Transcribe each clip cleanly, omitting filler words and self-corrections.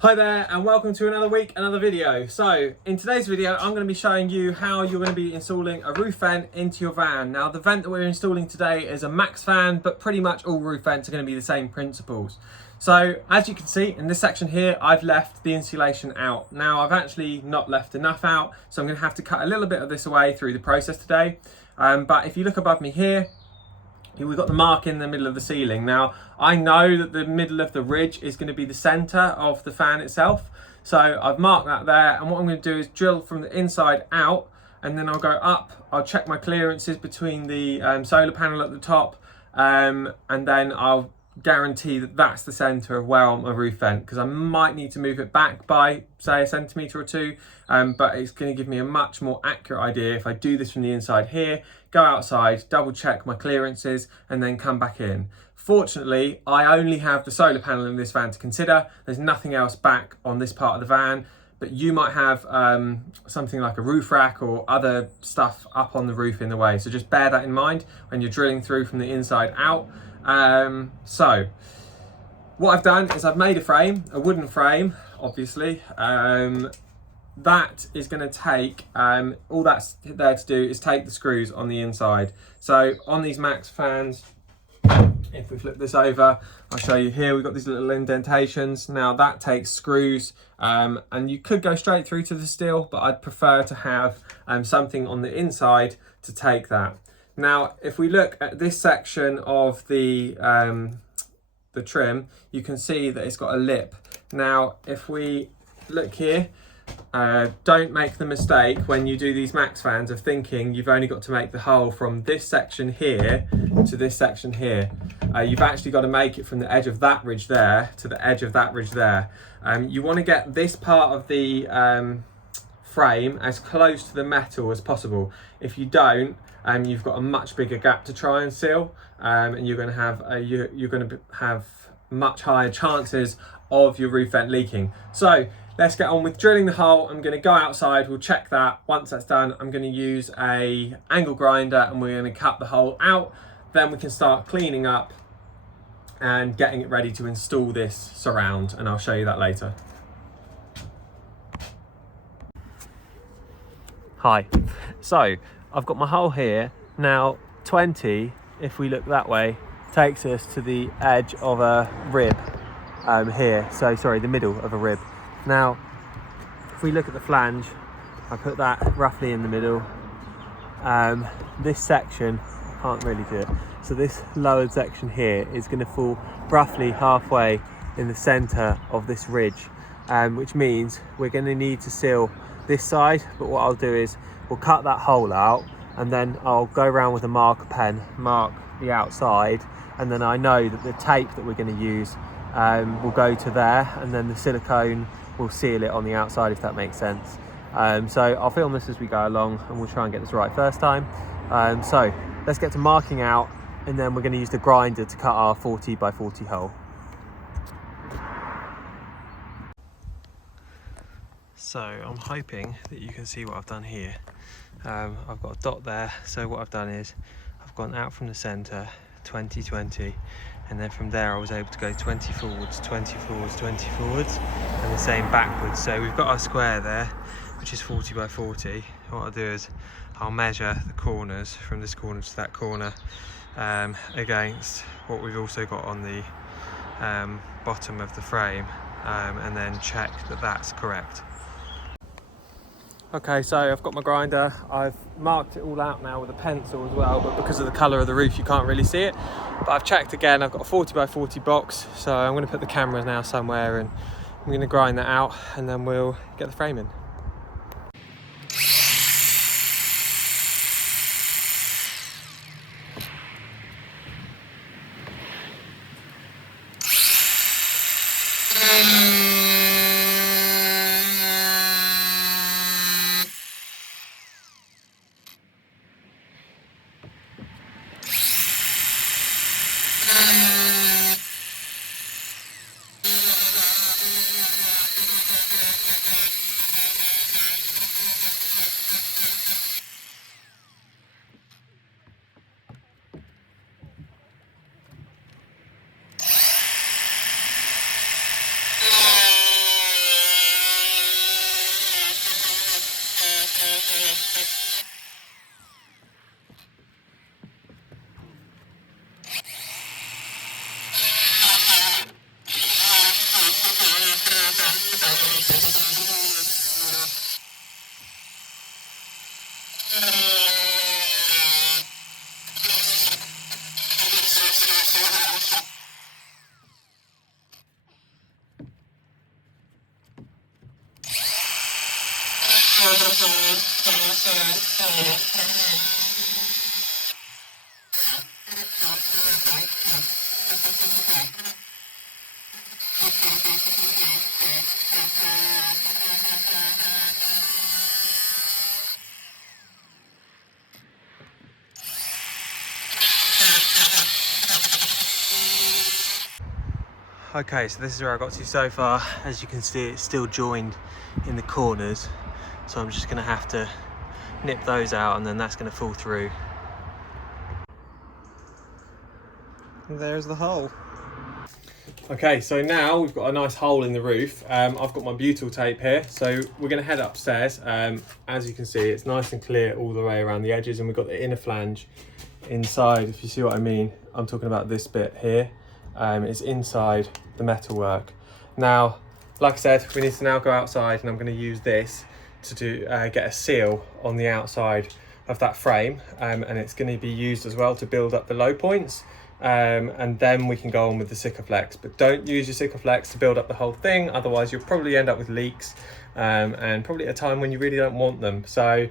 Hi there and welcome to another week, another video. So in today's video I'm going to be showing you how you're going to be installing a roof vent into your van. Now the vent that we're installing today is a MaxxAir Fan, but pretty much all roof vents are going to be the same principles. So as you can see in this section here, I've left the insulation out. Now I've actually not left enough out, so I'm going to have to cut a little bit of this away through the process today. But if you look above me here, we've got the mark in the middle of the ceiling. Now, I know that the middle of the ridge is going to be the center of the fan itself. So I've marked that there. And what I'm going to do is drill from the inside out, and then I'll go up. I'll check my clearances between the solar panel at the top. And then I'll guarantee that that's the center of where I want my roof vent, because I might need to move it back by say a centimetre or two, but it's going to give me a much more accurate idea if I do this from the inside here, go outside, double check my clearances and then come back in. Fortunately, I only have the solar panel in this van to consider. There's nothing else back on this part of the van, but you might have something like a roof rack or other stuff up on the roof in the way, so just bear that in mind when you're drilling through from the inside out. So what I've done is I've made a frame, a wooden frame, obviously. That is going to take, all that's there to do is take the screws on the inside. So on these MaxxAir fans, if we flip this over, I'll show you here, we've got these little indentations. Now that takes screws, and you could go straight through to the steel, but I'd prefer to have something on the inside to take that. Now, if we look at this section of the trim, you can see that it's got a lip. Now, if we look here, don't make the mistake when you do these MaxxAir fans of thinking you've only got to make the hole from this section here to this section here. You've actually got to make it from the edge of that ridge there to the edge of that ridge there. You want to get this part of the frame as close to the metal as possible. If you don't, you've got a much bigger gap to try and seal, and you're going to have much higher chances of your roof vent leaking. So let's get on with drilling the hole. I'm going to go outside, we'll check that. Once that's done, I'm going to use a angle grinder and we're going to cut the hole out. Then we can start cleaning up and getting it ready to install this surround, and I'll show you that later. Hi, so I've got my hole here. Now 20, if we look that way, takes us to the edge of a rib here. So sorry, the middle of a rib. Now, if we look at the flange, I put that roughly in the middle. This section, I can't really do it. So this lowered section here is going to fall roughly halfway in the center of this ridge, which means we're going to need to seal this side. But what I'll do is we'll cut that hole out, and then I'll go around with a marker pen, mark the outside, and then I know that the tape that we're going to use will go to there, and then the silicone will seal it on the outside, if that makes sense. So I'll film this as we go along, and we'll try and get this right first time. So let's get to marking out, and then we're going to use the grinder to cut our 40 by 40 hole. So I'm hoping that you can see what I've done here. I've got a dot there, so what I've done is I've gone out from the center 20 20, and then from there I was able to go 20 forwards, 20 forwards, 20 forwards, and the same backwards. So we've got our square there, which is 40 by 40. What I'll do is I'll measure the corners from this corner to that corner against what we've also got on the bottom of the frame, and then check that that's correct. Okay, so I've got my grinder. I've marked it all out now with a pencil as well, but because of the colour of the roof you can't really see it. But I've checked again, I've got a 40 by 40 box, so I'm going to put the camera now somewhere and I'm going to grind that out, and then we'll get the frame in. Okay, so this is where I got to so far. As you can see, it's still joined in the corners, so I'm just going to have to nip those out, and then that's going to fall through. And there's the hole. Okay, so now we've got a nice hole in the roof. I've got my butyl tape here, so we're going to head upstairs. As you can see, it's nice and clear all the way around the edges, and we've got the inner flange inside. If you see what I mean, I'm talking about this bit here. It's inside the metalwork. Now, like I said, we need to now go outside, and I'm going to use this to get a seal on the outside of that frame, and it's going to be used as well to build up the low points, and then we can go on with the Sikaflex. But don't use your Sikaflex to build up the whole thing, otherwise you'll probably end up with leaks, and probably at a time when you really don't want them. So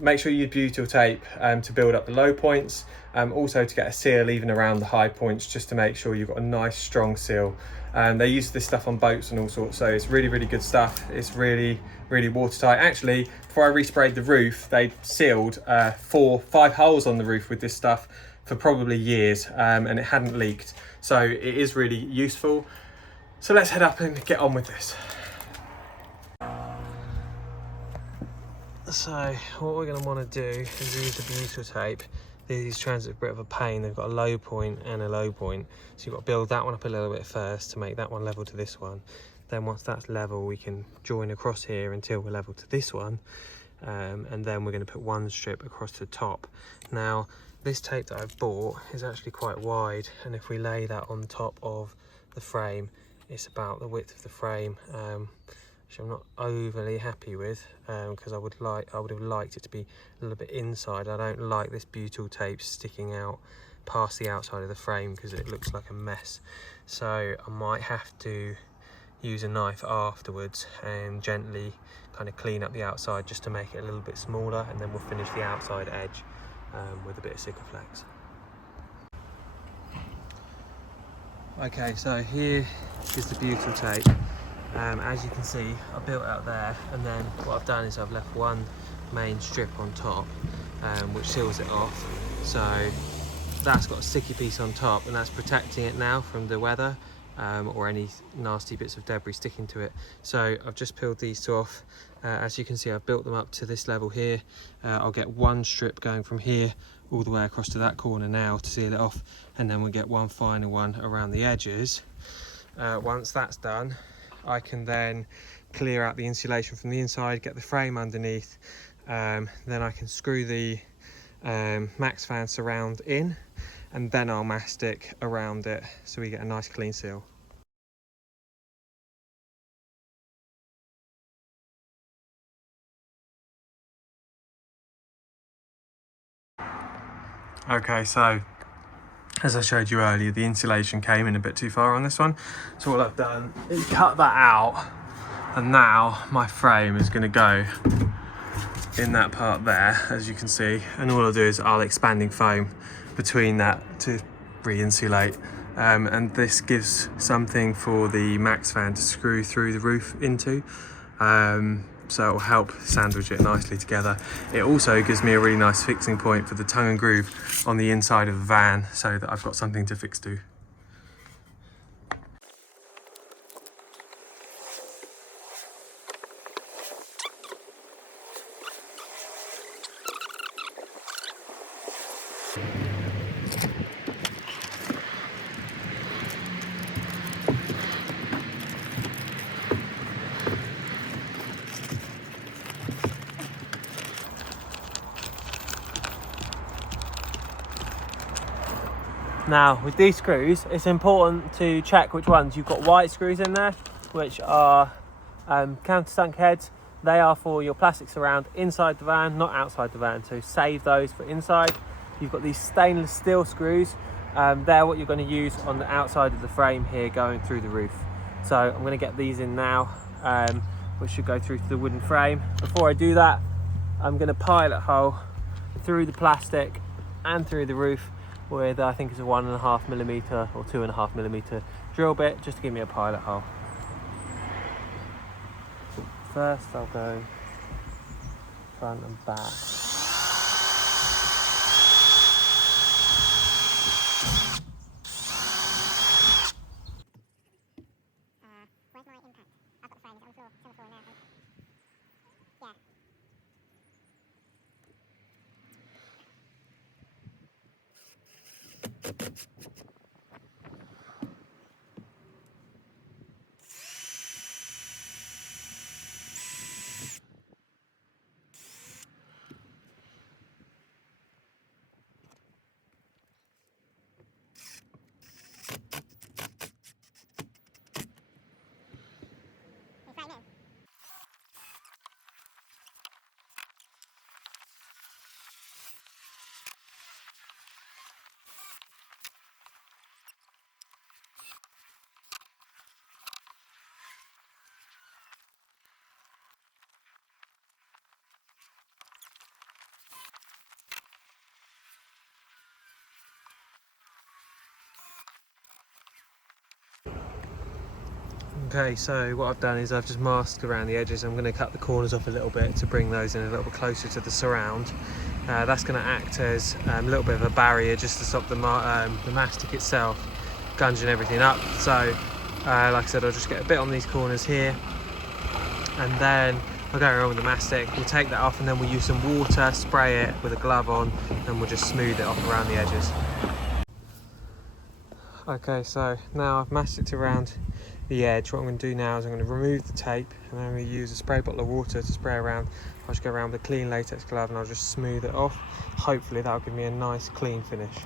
make sure you use butyl tape to build up the low points, also to get a seal even around the high points, just to make sure you've got a nice strong seal. They use this stuff on boats and all sorts, so it's really, really good stuff. It's really, really watertight. Actually, before I resprayed the roof, they sealed 4-5 holes on the roof with this stuff for probably years, and it hadn't leaked. So it is really useful. So let's head up and get on with this. So what we're going to want to do is use the butyl tape. These strands are a bit of a pain. They've got a low point and a low point, so you've got to build that one up a little bit first to make that one level to this one. Then once that's level, we can join across here until we're level to this one, and then we're going to put one strip across the top. Now this tape that I've bought is actually quite wide, and if we lay that on top of the frame, it's about the width of the frame, which I'm not overly happy with, because I would have liked it to be a little bit inside. I don't like this butyl tape sticking out past the outside of the frame because it looks like a mess. So I might have to use a knife afterwards and gently kind of clean up the outside just to make it a little bit smaller, and then we'll finish the outside edge with a bit of Sikaflex. Okay, so here is the butyl tape. As you can see, I built out there, and then what I've done is I've left one main strip on top, which seals it off. So that's got a sticky piece on top, and that's protecting it now from the weather, or any nasty bits of debris sticking to it. So I've just peeled these two off. As you can see, I've built them up to this level here. I'll get one strip going from here all the way across to that corner now to seal it off, and then we'll get one final one around the edges. Once that's done, I can then clear out the insulation from the inside, get the frame underneath, then I can screw the MaxxAir Fan surround in, and then I'll mastic around it so we get a nice clean seal. Okay, so as I showed you earlier, the insulation came in a bit too far on this one, so what I've done is cut that out, and now my frame is going to go in that part there, as you can see, and all I'll do is I'll expanding foam between that to re-insulate, and this gives something for the MaxxAir Fan to screw through the roof into, so it will help sandwich it nicely together. It also gives me a really nice fixing point for the tongue and groove on the inside of the van, so that I've got something to fix to. Now with these screws, it's important to check which ones. You've got white screws in there, which are countersunk heads. They are for your plastic surround inside the van, not outside the van, so save those for inside. You've got these stainless steel screws. They're what you're going to use on the outside of the frame here going through the roof. So I'm going to get these in now. which should go through to the wooden frame. Before I do that, I'm going to pilot hole through the plastic and through the roof with I think it's a 1.5mm or 2.5mm drill bit, just to give me a pilot hole. First I'll go front and back. Where's my impact? I've got the frame, it's on the floor. It's on the floor now, I think. Yeah. Okay, so what I've done is I've just masked around the edges. I'm going to cut the corners off a little bit to bring those in a little bit closer to the surround. That's going to act as a little bit of a barrier just to stop the mastic itself gunging everything up. So like I said, I'll just get a bit on these corners here, and then I'll go around with the mastic. We'll take that off and then we'll use some water, spray it with a glove on, and we'll just smooth it off around the edges. Okay, so now I've masticed around the edge. What I'm going to do now is I'm going to remove the tape, and then I'm going to use a spray bottle of water to spray around. I'll just go around with a clean latex glove and I'll just smooth it off. Hopefully that'll give me a nice clean finish.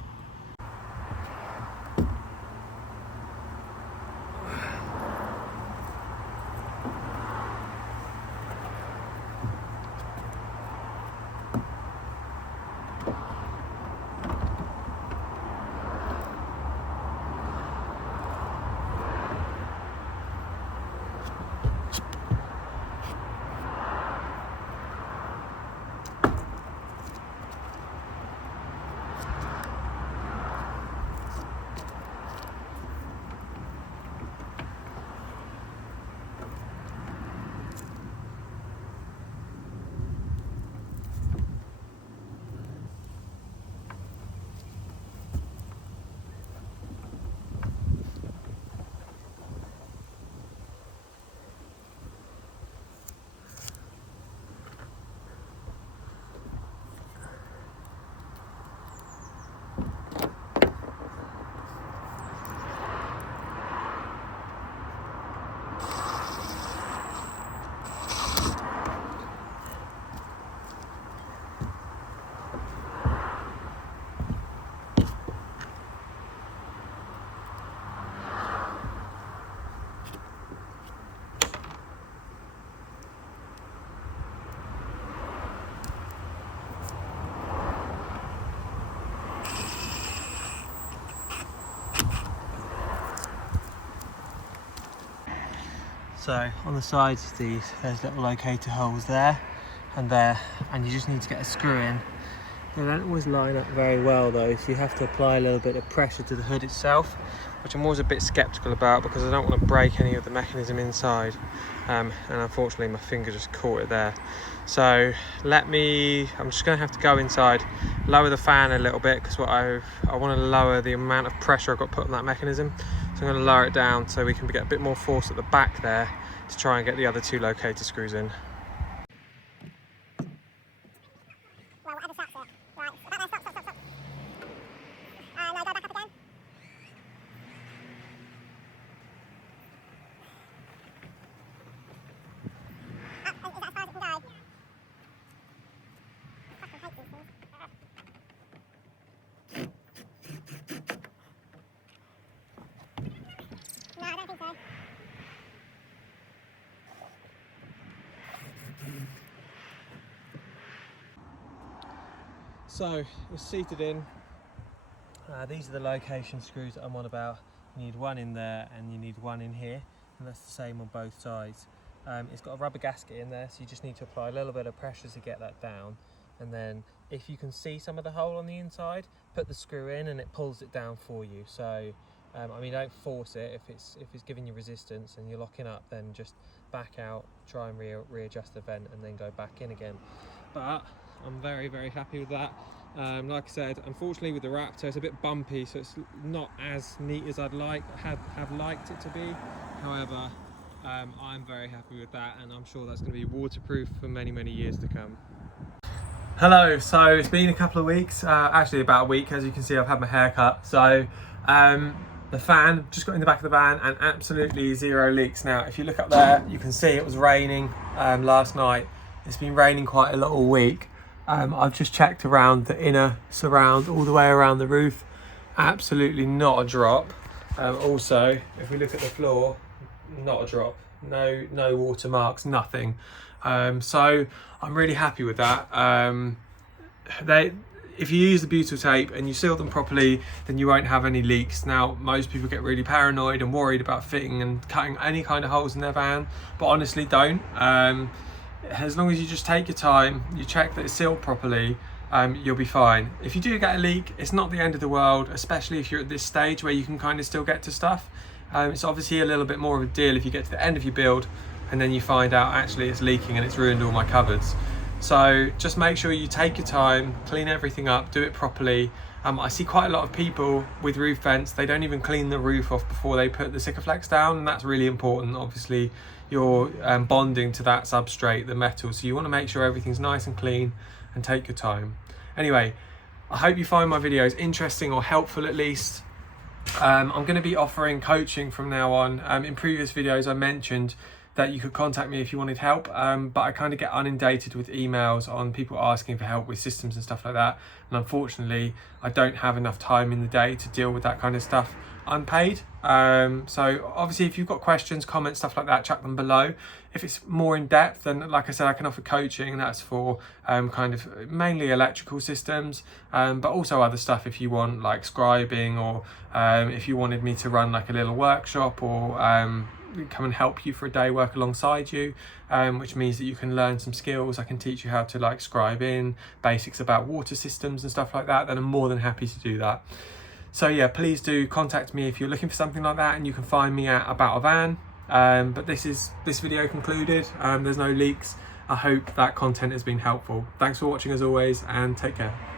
So on the sides of these, there's little locator holes there and there, and you just need to get a screw in. They don't always line up very well though, so you have to apply a little bit of pressure to the hood itself, which I'm always a bit skeptical about because I don't want to break any of the mechanism inside, and unfortunately my finger just caught it there. So I'm just going to have to go inside, lower the fan a little bit, because I want to lower the amount of pressure I've got put on that mechanism. So I'm going to lower it down so we can get a bit more force at the back there to try and get the other two locator screws in. Well, whatever stops it. Right, about there, stop. No, go back up again. Is that as far as it can go? I fucking hate these things. No, I don't think so. So it's seated in. These are the location screws that I'm on about. You need one in there and you need one in here, and that's the same on both sides. It's got a rubber gasket in there, so you just need to apply a little bit of pressure to get that down. And then if you can see some of the hole on the inside, put the screw in and it pulls it down for you. So I mean, don't force it. If it's giving you resistance and you're locking up, then just back out, try and readjust the vent and then go back in again. But I'm very, very happy with that. Like I said, unfortunately with the Raptor it's a bit bumpy, so it's not as neat as I'd have liked it to be. However, I'm very happy with that, and I'm sure that's going to be waterproof for many, many years to come. Hello, so it's been a couple of weeks, actually about a week. As you can see, I've had my hair cut. So the fan just got in the back of the van and absolutely zero leaks. Now if you look up there, you can see it was raining last night. It's been raining quite a lot all week. I've just checked around the inner surround all the way around the roof, absolutely not a drop. Also, if we look at the floor, not a drop, no watermarks, nothing. So I'm really happy with that. If you use the butyl tape and you seal them properly, then you won't have any leaks. Now, most people get really paranoid and worried about fitting and cutting any kind of holes in their van, but honestly don't. As long as you just take your time, you check that it's sealed properly, you'll be fine. If you do get a leak, it's not the end of the world, especially if you're at this stage where you can kind of still get to stuff. It's obviously a little bit more of a deal if you get to the end of your build and then you find out actually it's leaking and it's ruined all my cupboards. So just make sure you take your time, clean everything up, do it properly. I see quite a lot of people with roof vents, they don't even clean the roof off before they put the Sikaflex down, and that's really important. Obviously you're bonding to that substrate, the metal, so you want to make sure everything's nice and clean and take your time. Anyway, I hope you find my videos interesting or helpful at least. I'm going to be offering coaching from now on. In previous videos I mentioned that you could contact me if you wanted help, but I kind of get inundated with emails on people asking for help with systems and stuff like that, and unfortunately I don't have enough time in the day to deal with that kind of stuff unpaid. So obviously if you've got questions, comments, stuff like that, chuck them below. If it's more in depth, then like I said, I can offer coaching, and that's for kind of mainly electrical systems, but also other stuff if you want, like scribing, or if you wanted me to run like a little workshop, or come and help you for a day, work alongside you, which means that you can learn some skills. I can teach you how to like scribe in basics about water systems and stuff like that. Then I'm more than happy to do that. So yeah, please do contact me if you're looking for something like that, and you can find me at About a Van. But this video concluded. There's no leaks. I hope that content has been helpful. Thanks for watching as always, and take care.